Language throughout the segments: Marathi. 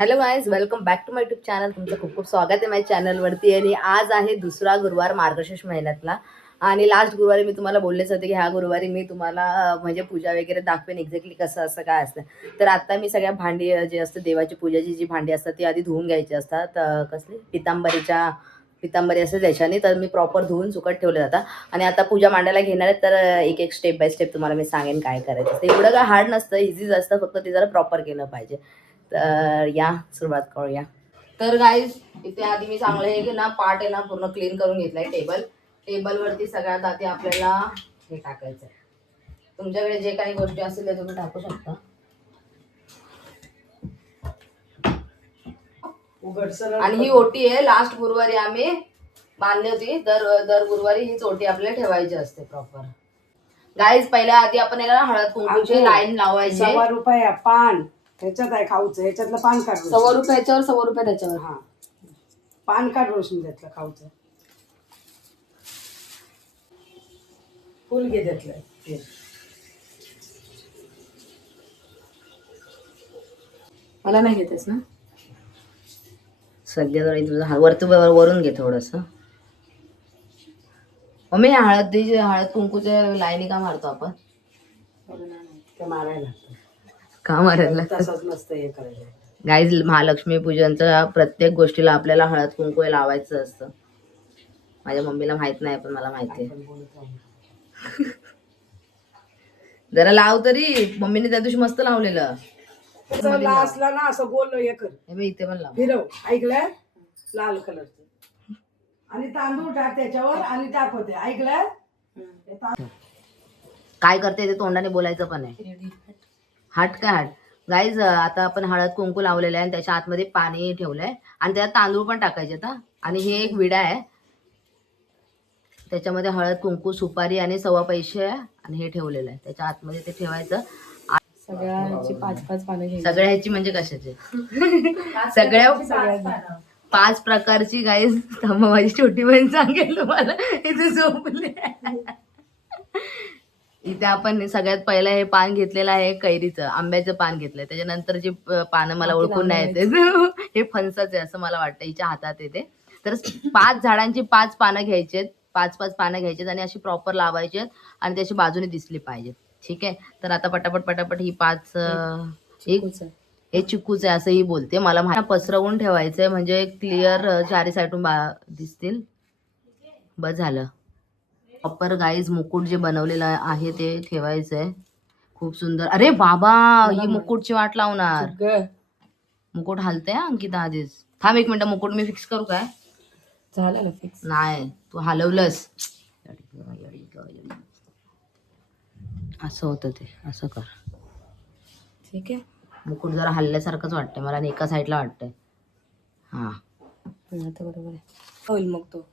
Hello guys, welcome back to my YouTube channel. तुमचं खूप खूप स्वागत आहे माझ्या चॅनलवरती. आणि आज आहे दुसरा गुरुवार मार्गशीर्ष महिन्यातला. आणि लास्ट गुरुवारी मी तुम्हाला बोललेच होते की ह्या गुरुवारी मी तुम्हाला म्हणजे पूजा वगैरे दाखवेन एक्झॅक्टली कसं असं काय असतं. तर आता मी सगळ्या भांडी जे असतं देवाची पूजाची जी भांडी असतात ती आधी धुवून घ्यायची असतात. कसली पितांबरी असते त्याच्याने. तर मी प्रॉपर धुवून सुकत ठेवले जातात. आणि आता पूजा मांडायला घेणार आहे तर एक एक स्टेप बाय स्टेप तुम्हाला मी सांगेन काय करायचं. ते एवढं काय हार्ड नसतं, इझीच असतं, फक्त ते जरा प्रॉपर केलं पाहिजे. तर या सुरुवात करूया. तर गाईज इथे आधी मी चांगलं हे ना पार्ट आहे ना पूर्ण क्लीन करून घेतलाय. टेबलवरती सगळ्यात आधी आपल्याला हे टाकायचं आहे. तुमच्याकडे जे काही गोष्टी असतील ते तुम्ही टाकू शकता. आणि ही ओटी आहे, लास्ट गुरुवारी आम्ही बांधली होती. दर गुरुवारी हीच ओटी आपल्याला ठेवायची असते प्रॉपर. गाईज पहिल्या आधी आपण याला हळद कुंकूची लाईन लावायची. ₹1 पान ह्याच्यात आहे खाऊचं, ह्याच्यातलं पान काढ. ₹100 ह्याच्यावर, ₹100 त्याच्यावर. हा, पान काढ रोशनी त्यातलं खाऊचं. फुल घे त्यातलं. मला नाही घेतेस ना सध्या तुझं वरून घे थोडस. मम्मी हळद कुंकूच्या लाईनी का मारतो आपण? ते मारायला लागतं. का मारायला? तसंच नसतं हे करायचं. गाईज महालक्ष्मी पूजनचं प्रत्येक गोष्टीला आपल्याला हळद कुंकू लावायचं असतं. माझ्या मम्मीला माहित नाही पण मला माहिती आहे. जरा लाव तरी. मम्मीने त्या दिवशी मस्त लावलेलं. लास्टला ना असं गोल हे कर, इथे पण लाव. फिरव. ऐकलंय? लाल कलरचं. आणि तांदूळ टाक त्याच्यावर आणि टाक होते. ऐकलंय? काय करते ते तोंडाने बोलायचं पण आहे. हट काय हट. गाईज आता आपण हळद कुंकू लावलेलं आहे आणि त्याच्या आतमध्ये पाणी ठेवलंय आणि त्यात तांदूळ पण टाकायचे आता. आणि हे एक विडा आहे, त्याच्यामध्ये हळद कुंकू सुपारी आणि 1.25 पैसे आणि हे ठेवलेलं आहे त्याच्या आतमध्ये. ते ठेवायचं. सगळ्या ह्याची 5-5 पानं घ्यायची. सगळ्या ह्याची म्हणजे कशाचे? सगळ्या 5 प्रकारची. गाईज माझी छोटी बहीण सांगेल तुम्हाला. इथे झोपले. इथे आपण सगळ्यात पहिलं हे पान घेतलेलं आहे कैरीचं, आंब्याचं पान घेतलंय. त्याच्यानंतर जी पानं मला ओळखून नाही येते हे फणसाचं आहे असं मला वाटतं, हिच्या हातात येते. तर 5 झाडांची 5 पानं घ्यायचेत, 5-5 पानं घ्यायचेत आणि अशी प्रॉपर लावायचे आणि त्याची बाजूने दिसली पाहिजे. ठीक आहे. तर आता पटापट ही 5 हे चिकूच आहे असंही बोलते मला माहिती. पसरवून ठेवायचंय म्हणजे क्लिअर चारी साईडून दिसतील. बस झालं. प्रॉपर गाईज मुकुट जे बनवलेलं आहे ते ठेवायचंय. खूप सुंदर. अरे बाबा, ही मुकुटची वाट लावणार. मुकुट हलते अंकिता आधीच. थांब 1 मिनिट, मुकुट मी फिक्स करू काय? झालं ना फिक्स. नाही, तू हलवलंस. असं होतं ते, असं कर. ठीक आहे. मुकुट जरा हल्ल्यासारखंच वाटतंय मला आणि एका साईडला वाटतंय. हा आता बरोबर आहे, होईल मग तो.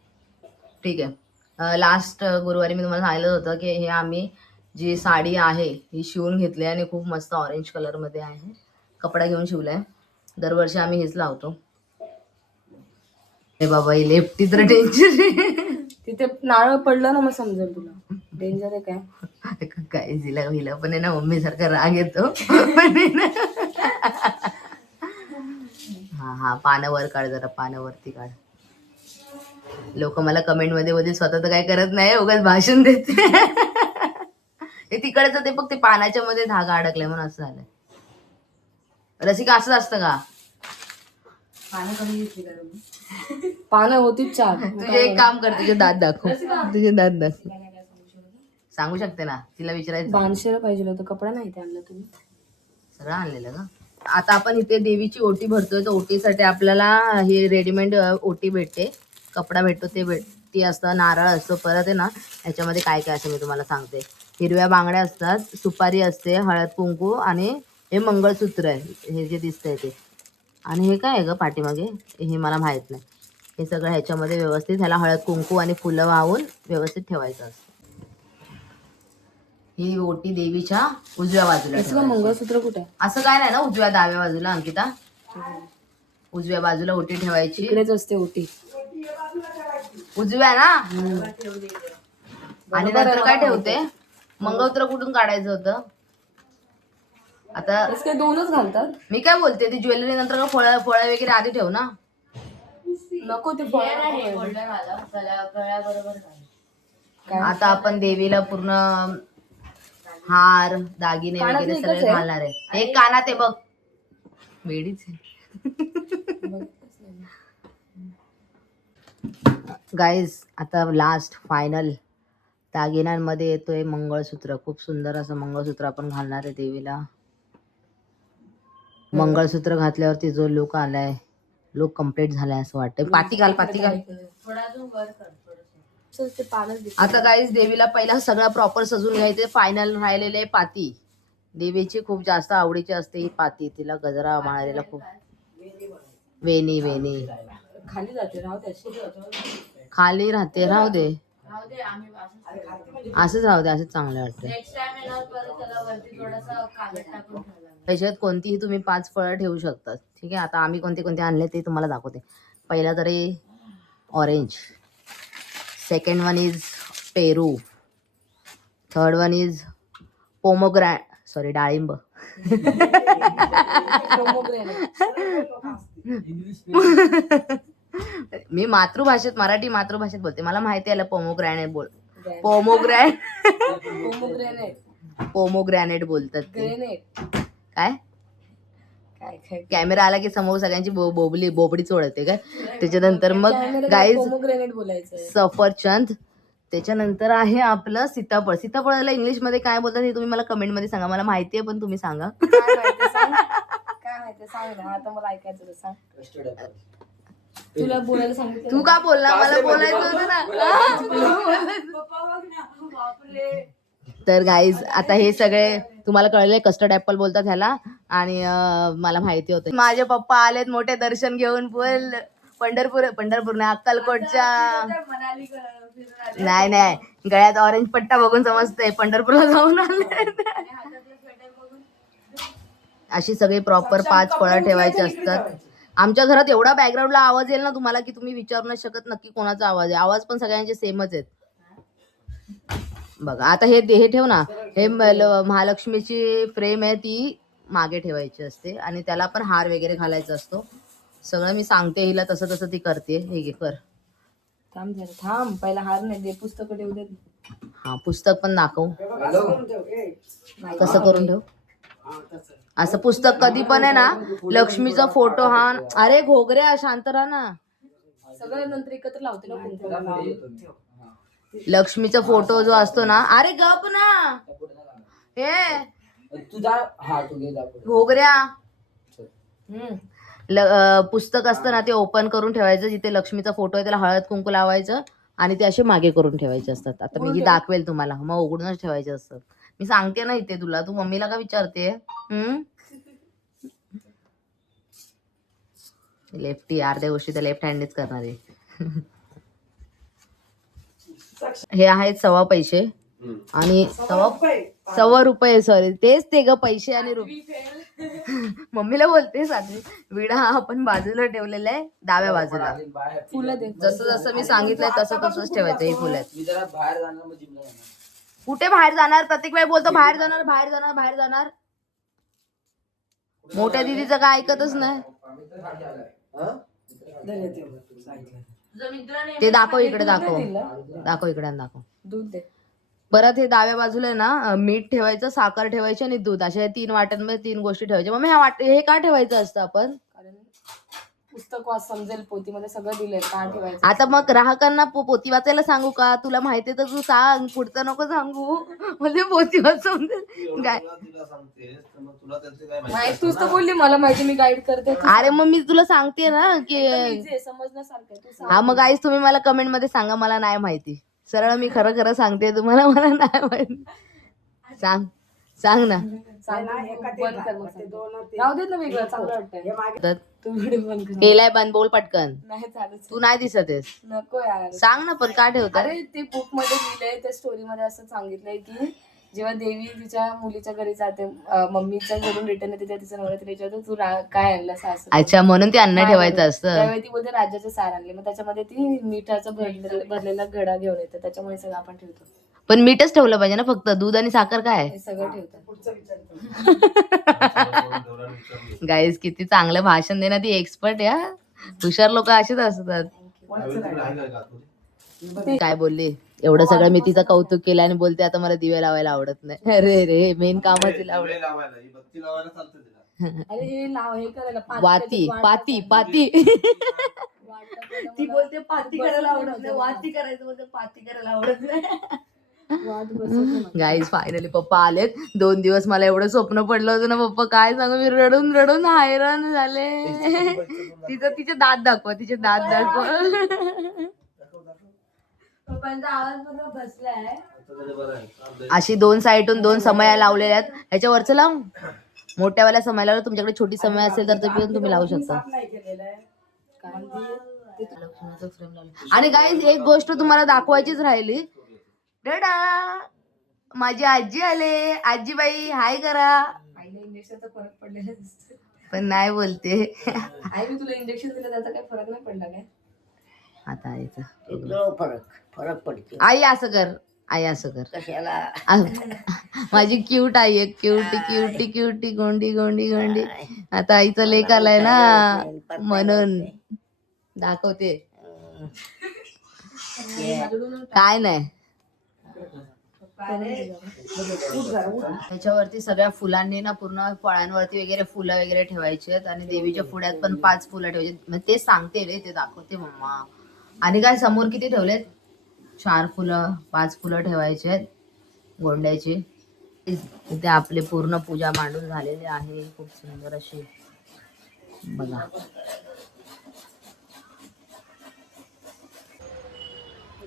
ठीक आहे. लास्ट गुरुवारी मी तुम्हाला सांगितलं होतं की हे आम्ही जी साडी आहे ही शिवून घेतली आणि खूप मस्त ऑरेंज कलरमध्ये आहे. कपडा घेऊन शिवलाय. दरवर्षी आम्ही हेच लावतो. हे बाबा, ही लेफ्टी तर डेंजर. तिथे नारळ पडलं ना मग समजेल तुला. डेंजर आहे काय? काय हिला पण आहे ना मम्मी सारखा राग येतो. हा पानं वर काढ, जरा पानं वरती काढ. लोक मला कमेंट मध्ये बोलते स्वतः तर काय करत नाही, उगाच भाषण देते. हे तिकडचं ते फक्त पानाच्या मध्ये धागा अडकलाय म्हणून असं झालंय. रसिका असंच असतं का? पानं कमी घेतली का? पानं होती 4. तुझे एक काम कर, तुझे दात दाखव. तुझे दात दाखव. सांगू शकते ना, तिला विचारायचं. बांधशेला पाहिजे होतं, कपडा नाही ते आणलं तुम्ही? सगळं आणलेलं का? आता आपण इथे देवीची ओटी भरतोय. तर ओटीसाठी आपल्याला हे रेडीमेड ओटी भेटते, कपडा भेटतो, ती असतं, नारळ असतो. परत आहे ना ह्याच्यामध्ये काय काय असं मी तुम्हाला सांगते. हिरव्या बांगड्या असतात, सुपारी असते, हळद कुंकू आणि हे मंगळसूत्र आहे हे जे दिसतंय ते. आणि हे काय आहे ग पाठीमागे, हे मला माहित नाही. हे सगळं ह्याच्यामध्ये व्यवस्थित ह्याला हळद कुंकू आणि फुलं वाहून व्यवस्थित ठेवायचं असतं. ही ओटी देवीच्या उजव्या बाजूला ठेवायची. मंगळसूत्र कुठे आहे? असं काय नाही ना, उजव्या डाव्या बाजूला अंकिता, उजव्या बाजूला ओटी ठेवायची. इकडेच असते ओटी, उजव्या ना. आणि नंतर काय ठेवते, मंगळसूत्र कुठून काढायचं होतं? आता ते दोनच घालतात. मी काय बोलते ती ज्वेलरी नंतर का फळं फळं वगैरे आधी ठेव ना. नको ते आता आपण देवीला पूर्ण हार दागिने कानातले वगैरे एकच सगळे आहे? घालणार आहे. एक कानात आहे बघ, वेडीच आहे. गाईज आता लास्ट फायनल दागिन्यांमध्ये येतोय मंगळसूत्र. खूप सुंदर असं मंगळसूत्र आपण घालणार आहे देवीला. मंगळसूत्र घातल्यावरती जो लुक आलाय, लुक कम्प्लीट झालाय असं वाटतंय. पाती घाल, पाती घाल. आता गाईज देवीला पहिला सगळं प्रॉपर सजून घ्यायचे. फायनल राहिलेले पाती. देवीची खूप जास्त आवडीची असते ही पाती. तिला गजरा माळलेला खूप. वेणी वेणी खाली जाते खाली राहते, राहू दे असंच राहू दे, असंच चांगलं वाटतं. त्याच्यात कोणतीही तुम्ही 5 फळं ठेवू शकता. ठीक आहे, आता आम्ही कोणते कोणते आणले ते तुम्हाला दाखवते. पहिला तरी orange, second one is Peru, third one is डाळिंब. मी मातृभाषेत मराठी मातृभाषेत बोलते, मला माहिती आहे पोमोग्रॅनेट पोमोग्रॅनेट बोलतात ते. काय कॅमेरा आला की समोर सगळ्यांची बोबडी चोळते काय. त्याच्यानंतर मग गाईज सफरचंद. त्याच्यानंतर आहे आपलं सीताफळ. सीताफळाला इंग्लिश मध्ये काय बोलतात हे तुम्ही मला कमेंट मध्ये सांगा. मला माहिती आहे पण तुम्ही सांगा. काय माहिती सांग ना, आता मला ऐकायचं सांग. तुला बोलायला सांगितलं. तू का बोलला, मला बोलायचं होतं ना. तर गाईज आता हे सगळे तुम्हाला कळले कस्टर्ड ऍपल बोलतात ह्याला. आणि मला माहिती होतं. माझे पप्पा आलेत मोठे दर्शन घेऊन. फुल पंढरपूर नाही, अक्कलकोटच्या. नाही गळ्यात ऑरेंज पट्टा बघून समजतंय पंढरपूरला जाऊन आले. अशी सगळी प्रॉपर 5 फळं ठेवायची असतात. आमच्या घरात एवढा बॅकग्राऊंडला आवाज येईल ना तुम्हाला की तुम्ही विचारू नाही शकत नक्की कोणाचा आवाज आहे. आवाज पण सगळ्यांचे सेमच आहेत. बघा आता हे ठेव ना, हे महालक्ष्मीची फ्रेम आहे, ती मागे ठेवायची असते आणि त्याला पण हार वगैरे घालायचा असतो. सगळं मी सांगते हिला, तसं तसं ती करते. हे घे कर. थांब पहिला हार नाही दे, पुस्तक ठेवू दे. हा पुस्तक पण दाखव. कसं करून ठेव असं. पुस्तक कधी पण आहे ना, लक्ष्मीचा फोटो. हा अरे घोगऱ्या शांत राहा ना. सगळं नंतर एकत्र लावते ना. लक्ष्मीचा फोटो जो असतो ना, अरे गप ना, हे घोगऱ्या. पुस्तक असतं ना ते ओपन करून ठेवायचं. जिथे लक्ष्मीचा फोटो आहे त्याला हळद कुंकू लावायचं आणि ते असे मागे करून ठेवायचे असतात. आता मी ही दाखवेल तुम्हाला, मग उघडूनच ठेवायचे असतात. मी सांगते ना इथे तुला, तू मम्मीला का विचारते. लेफ्टी अर्ध्या गोष्टी तर लेफ्ट हँडनेच करणार आहे. हे आहेत 1.25 पैसे आणि 1.25 रुपये. सॉरी तेच ते ग, पैसे आणि मम्मीला बोलते साधी. विडा हा आपण बाजूला ठेवलेला आहे, डाव्या बाजूला. फुलं दे. जसं जसं मी सांगितलंय तसं तसंच ठेवायचं. ही फुलं कुठे बाहेर जाणार, प्रत्येक वेळी बोलतो बाहेर जाणार बाहेर जाणार बाहेर जाणार. मोठ्या दिदीचं काय ऐकतच नाही. ते दाखव इकडे, दाखव इकडे दाखव. दूध दे. परत हे डाव्या बाजूला आहे ना, मीठ ठेवायचं, साखर ठेवायची आणि दूध. अशा 3 वाट्यांमध्ये 3 गोष्टी ठेवायच्या. मग हे का ठेवायचं असतं आपण, कारण पुस्तक वाच समजेल. पोतीमध्ये सगळं दिलंय, का ठेवायचं. आता मग ग्राहकांना पोती वाचायला सांगू का, तुला माहिती तर तू सांग, पुढचं नको सांगू. म्हणजे पोती वाच समजेल काय. तूच तर बोलली मला माहिती, मी गाईड करते. अरे मग मी तुला सांगते ना की समजण्यासारखं. हा मग गाईस तुम्ही मला कमेंट मध्ये सांगा, मला नाही माहिती. सरळ मी खरं खरं सांगते तुम्हाला, मला नाही माहिती. सांग ना. राहू देत ना, वेगळं चांगलं वाटतंय. तू व्हिडिओ बंद कर. केलाय बंद, बोल पटकन. नाही चालत. तू नाही दिसत आहेस. नको यार. सांग ना पण का ठेवतात. अरे ते बुक मध्ये लिहिलंय, त्या स्टोरी मध्ये असं सांगितलंय की जेव्हा देवी तिच्या मुलीच्या घरी जाते, मम्मीच्या घरून रिटर्न येते, तेव्हा तिचा नवरा तिला विचारतो तू काय आणलं असं. अच्छा, म्हणून ते अन्न ठेवायचं असतं. त्यावेळी ती बोलते राज्याचे सार आणले. मग त्याच्यामध्ये ती मिठाचा भरलेला घडा घेऊन येते, त्याच्यामुळे सगळं आपण ठेवतो. पण मीठच ठेवलं पाहिजे ना, फक्त दूध आणि साखर काय. हे सगळं ठेवतात. पुढचं विचारतो. गाईज किती चांगलं भाषण देणार, ती एक्सपर्ट या. हुशार लोक असेच असतात. काय बोलली, एवढं सगळं मी तिचं कौतुक केलं आणि बोलते आता मला दिवे लावायला आवडत नाही. अरे रे, मेन काम तिला आवडत. अरे हे लाव, हे करायला वाती पाती पाती वाटायला ती बोलते पाती करायला आवडत नाही, वाती करायचं बोलते पाती करायला आवडत नाही. वाट बसवते. गाईज फायनली पप्पा आलेत. 2 दिवस मला एवढं स्वप्न पडलं होतं ना पप्पा, काय सांगू, मी रडून रडून हैराण झाले. तिचे दात दाखवा, तिचे दात दाखवा. पप्पांचा आवाज पूर्ण बसलाय. अशी 2 साईडून 2 समया लावलेल्या आहेत. ह्याच्यावरचं लावून मोठ्यावाल्या समय लावलं, तुमच्याकडे छोटी समय असेल तर ते पण तुम्ही लावू शकता. नाही केलेलं आहे. आणि गाईज एक गोष्ट तुम्हाला दाखवायचीच राहिली. डडा, माझी आजी आले. आजीबाई हाय करा. आईला इंजेक्शनचा फरक पडलेला दिसतो. पण नाही बोलते. आई मी तुला इंजेक्शन दिलं त्याचा काही फरक नाही पडला काय? आता आईचं फरक पडतो. आई असं कर, आई असं कर. कशाला माझी क्यूट आई आहे, क्यूटी क्यूटी क्यूटी गोंडी गोंडी गोंडी. आता आईचं लेक आलाय ना, म्हणून दाखवते. काय नाही, त्याच्यावरती सगळ्या फुलांनी ना पूर्ण फळांवरती वगैरे फुलं वगैरे ठेवायची आहेत आणि देवीच्या पुढ्यात पण 5 फुलं ठेवायची. म्हणजे ते सांगते रे, ते दाखवते मम्मा. आणि काय समोर किती ठेवलेत, 4 फुलं 5 फुलं ठेवायचे आहेत गोंड्याची. इथे आपले पूर्ण पूजा मांडून झालेली आहे. खूप सुंदर अशी बघा.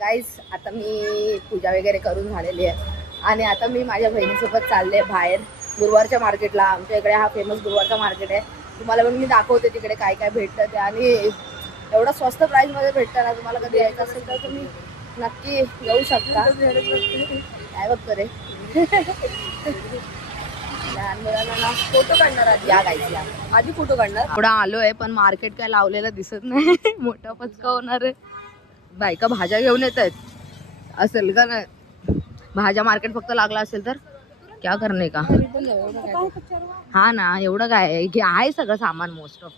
गाईज आता मी पूजा वगैरे करून झालेली आहे आणि आता मी माझ्या बहिणीसोबत चालले बाहेर गुरुवारच्या मार्केटला. आमच्या इकडे हा फेमस गुरुवारचा मार्केट आहे. तुम्हाला पण मी दाखवते तिकडे काय काय भेटतं ते. आणि एवढं स्वस्त प्राईसमध्ये भेटतं ना, तुम्हाला कधी यायचं असेल तर तुम्ही नक्की येऊ शकता. काय बघतो रे, लहान मुलांना फोटो काढणार आधी. या गाईज या, आधी फोटो काढणार. थोडा आलोय पण मार्केट काय लावलेलं दिसत नाही. मोठा पचका होणार आहे. बायका भाज्या घेऊन येत आहेत असेल का नाही, भाज्या मार्केट फक्त लागला असेल तर क्या करणे का. हा ना, एवढं काय आहे सगळं सामान मोस्ट ऑफ.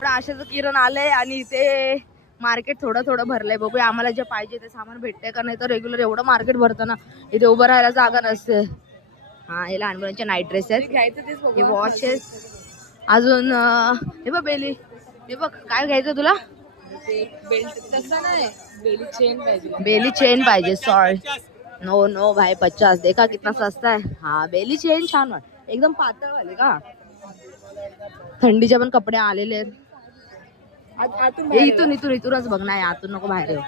पण आशाचं किरण आलंय आणि इथे मार्केट थोडं थोडं भरलंय. बघूया आम्हाला जे पाहिजे ते सामान भेटतंय का नाही. तर रेग्युलर एवढं मार्केट भरतं ना, इथे उभं राहायला जागा नसते. हा, हे लहान मुलांचे नाईट ड्रेस आहेत, हे वॉचेस, अजून हे बघ बेली, हे बघ काय घ्यायचं तुला. बेल्ट तसं नाही, बेली चेन पाहिजे. बेली चेन पाहिजे. सॉरी, नो नो भाई 50. देखा कितना सस्ता है. हा, बेली चेन छान वाट, एकदम पातळ वाले का. थंडीचे पण कपडे आलेले आहेत. इथून इथून इथूनच बघ, नाही आतून नको, बाहेर येऊ.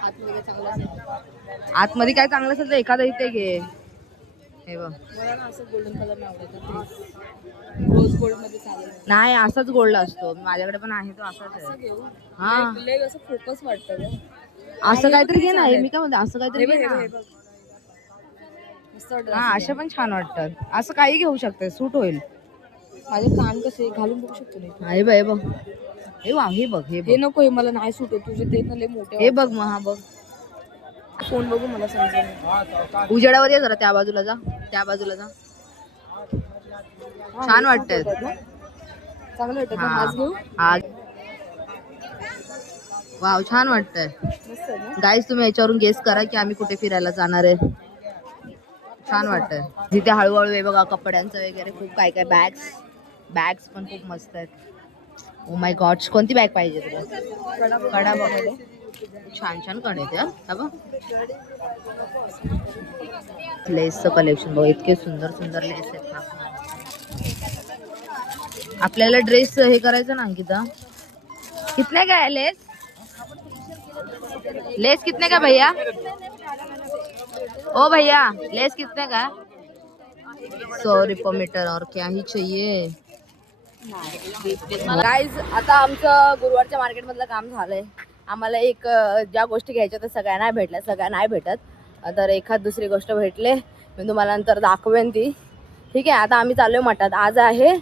आतमध्ये काय चांगलं असेल तर एखादं इथे घे. हे बघ, मला ना असं गोल्डन कलर नाही आवडत, रोज गोल्ड मध्ये चालेल. नाही असाच गोल्ड असतो, माझ्याकडे पण आहे तो असाच आहे. हा, लय असं फोकस वाटतं ग. असं काहीतरी घे ना. मी काय म्हणते, असं काहीतरी घे ना. मस्त वाटतं. हा, असे पण छान वाटतात. असं काही घेऊ शकते, सूट होईल. माझे कान कसे घालून बघू शकतो नाही. हे बघ, हे बघ, हे वा, हे बघ, हे हे नको, हे मला नाही सूट होत. तुझे ते ना लय मोठे. हे बघ मग, हा बघ. फोन बघू, मला समजेल. उजेडावर ये जरा, त्या बाजूला जा, त्या बाजूला जा. छान वाटतंय. चांगलं वाटतं. हाच घेऊ. हा, वाव, छान वाटतंय. मस्त आहे ना. गाईज तुम्ही याच्यावरून गेस करा की आम्ही कुठे फिरायला जाणार आहे. छान वाटतंय. जिथे हळूहळू आहे बघा कपड्यांचं वगैरे खूप काय काय. बॅग्स पण खूप मस्त आहेत. ओ माय गॉड, कोणती बॅग पाहिजे तुला. कडा बघ, छान छान कडे आहेत. हा बघ, लेसचं कलेक्शन बघ, इतके सुंदर सुंदर लेस आहेत ना. आपल्याला ड्रेस हे करायचं ना अंकिता. कितने का है लेस. लेस कितने का भैया. ओ भैया, लेस कितने का. 100 रुपये मीटर. और क्या ही चाहिए. गाईज आता आमचं गुरुवारच्या मार्केट मधलं काम झालंय. आम्हाला एक ज्या गोष्टी घ्यायच्या त्या सगळ्या नाही भेटल्या, सगळ्या नाही भेटत. तर एखाद दुसरी गोष्ट भेटले, मी तुम्हाला नंतर दाखवेन ती. ठीक आहे, आता आम्ही चाललोय मठात. आज आहे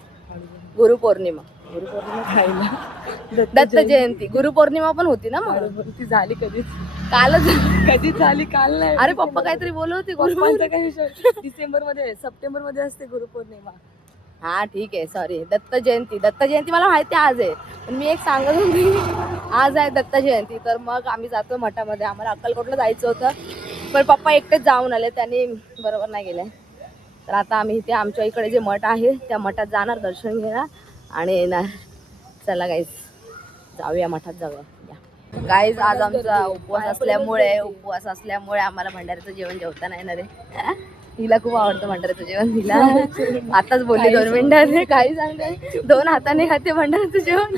गुरुपौर्णिमा. गुरुपौर्णिमा खायला दत्त जयंती. गुरुपौर्णिमा पण होती ना, मग ती झाली कधीच. कालच कधी झाली काल नाही. अरे पप्पा काहीतरी बोलत होते पप्पांचा काय विषय डिसेंबर मध्ये सप्टेंबर मध्ये असते गुरुपौर्णिमा. हा ठीक आहे सॉरी दत्त जयंती मला माहिती आज आहे पण मी एक सांगत होती आज आहे दत्त जयंती तर मग आम्ही जातो मठामध्ये. आम्हाला अक्कलकोटला जायचं होतं पण पप्पा एकटेच जाऊन आले त्यांनी बरोबर नाही गेले. तर आता आम्ही इथे आमच्या इकडे जे मठ आहे त्या मठात जाणार दर्शन घेणार आणि येणार. चला गाईज जाऊया मठात जाऊया. गाईज आज आमचा उपवास असल्यामुळे आम्हाला भंडाऱ्याचं जेवण जेवता नाही येणार आहे. हिला खूप आवडतं भंडाऱ्याचं जेवण. हिला आताच बोलली 2 मिनिटात काही सांगते 2 हाताने खाते भंडाऱ्याचं जेवण.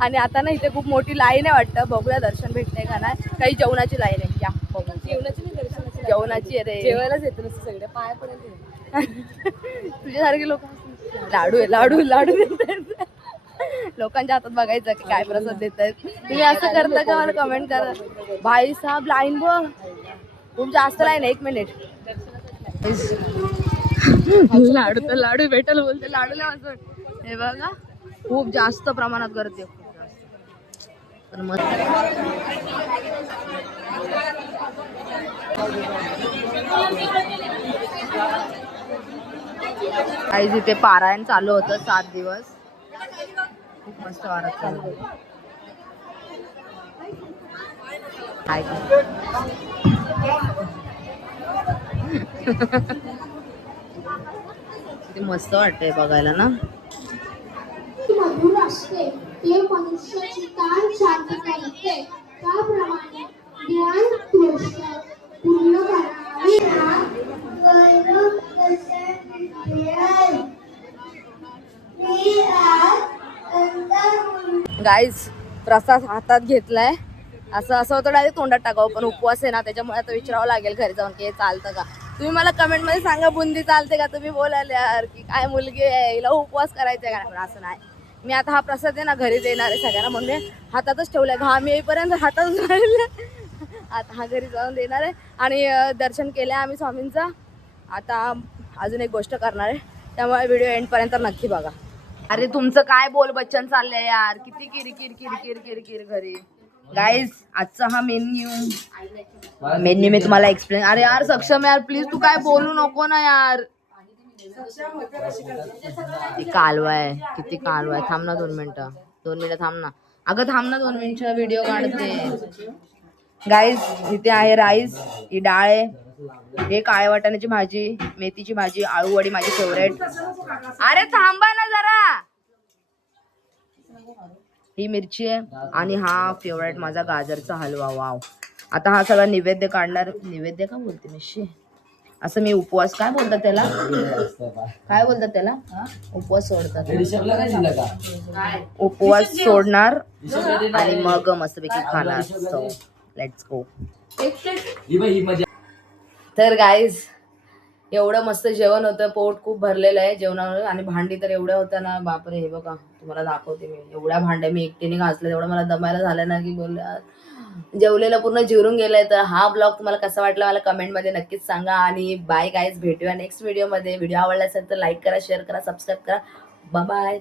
आणि आता ना इथे खूप मोठी लाईन आहे वाटतं. बघूया दर्शन भेटते का नाही. काही जेवणाची लाईन आहे या बघू. जेवणाची नाही दर्शनाची. जेवणाची अरे जेवायलाच येतो नुसतं सगळे पाया पडेल. तुझ्यासारखे लोक लाडू आहे लाडू देतात. लोकांच्या हातात बघायचं की काय प्रसाद देतात. तुम्ही असं करता का मला कमेंट करा. भाई साहेब लाईन बघ खूप जास्त लाईन आहे. 1 मिनिट. लाडू भेटल बोलते लाडू नाही वाजवत. हे बघा खूप जास्त प्रमाणात गर्दी आहे. पण मग काही तिथे पारायण चालू होतं 7 दिवस. खूप मस्त वारत चालू. किती मस्त वाटतंय बघायला ना. मधुर असते ते मनुष्याची ताण शांत करते त्याप्रमाणे ज्ञान क्लेश पूर्ण करावे. गाईज प्रसाद हातात घेतलाय असं होतं डायरेक्ट तोंडात टाकावं पण उपवास आहे ना त्याच्यामुळे आता विचारावं लागेल घरी जाऊन की हे चालतं का. तुम्ही मला कमेंट मध्ये सांगा बुंदी चालते का. तुम्ही बोलायला यार की काय मुलगी आहे हिला उपवास करायचा का. पण असं नाही. मी आता हा प्रसाद आहे ना घरी देणार आहे सगळ्यांना म्हणून मी हातातच ठेवलाय. घाम येईपर्यंत हातातच राहिले. आता हा घरी जाऊन देणार आहे. आणि दर्शन केलं आम्ही स्वामींचं. आता अजून एक गोष्ट करणार आहे त्यामुळे व्हिडिओ एंडपर्यंत नक्की बघा. अरे तुमचं काय बोल बच्चन चाललंय यार. किती किरकिर घरी. गाईज आजचा हा मेन्यू मी तुम्हाला एक्सप्लेन. अरे यार सक्षम यार प्लीज तू काय बोलू नको ना यार. कालवा आहे किती कालवा आहे. थांब ना 2 मिनिटं थांब ना. अगं थांब ना 2 मिनिटं व्हिडिओ काढते. गाईज इथे आहे राईस ही डाळ आहे. हे काळ्या वाटाण्याची भाजी मेथीची भाजी आळू वडी माझी फेवरेट. अरे थांबा ना जरा. ही मिरची आहे आणि हा फेवरेट माझा गाजरचा हलवा. वाव. आता हा सगळा नैवेद्य काढणार. नैवेद्य का बोलते मी असं मी उपवास काय बोलतात त्याला उपवास सोडतात. उपवास सोडणार आणि मग मस्तपैकी खाणार. So let's go. तर गाईज एवढं मस्त जेवण होतं. पोट खूप भरलेलं आहे जेवणावर. आणि भांडी तर एवढ्या होत्या ना बापरे. हे बघा तुम्हाला दाखवते मी. एवढ्या भांड्या मी एकटीने घासल्या. एवढं मला दमायला झालं ना की बोलल्या जेवलेलं पूर्ण जिरून गेलंय. तर हा ब्लॉग तुम्हाला कसा वाटला मला कमेंटमध्ये नक्कीच सांगा. आणि बाय गाईज भेटूया नेक्स्ट व्हिडिओमध्ये. व्हिडिओ आवडला असेल तर लाईक करा शेअर करा सबस्क्राईब करा. बाय.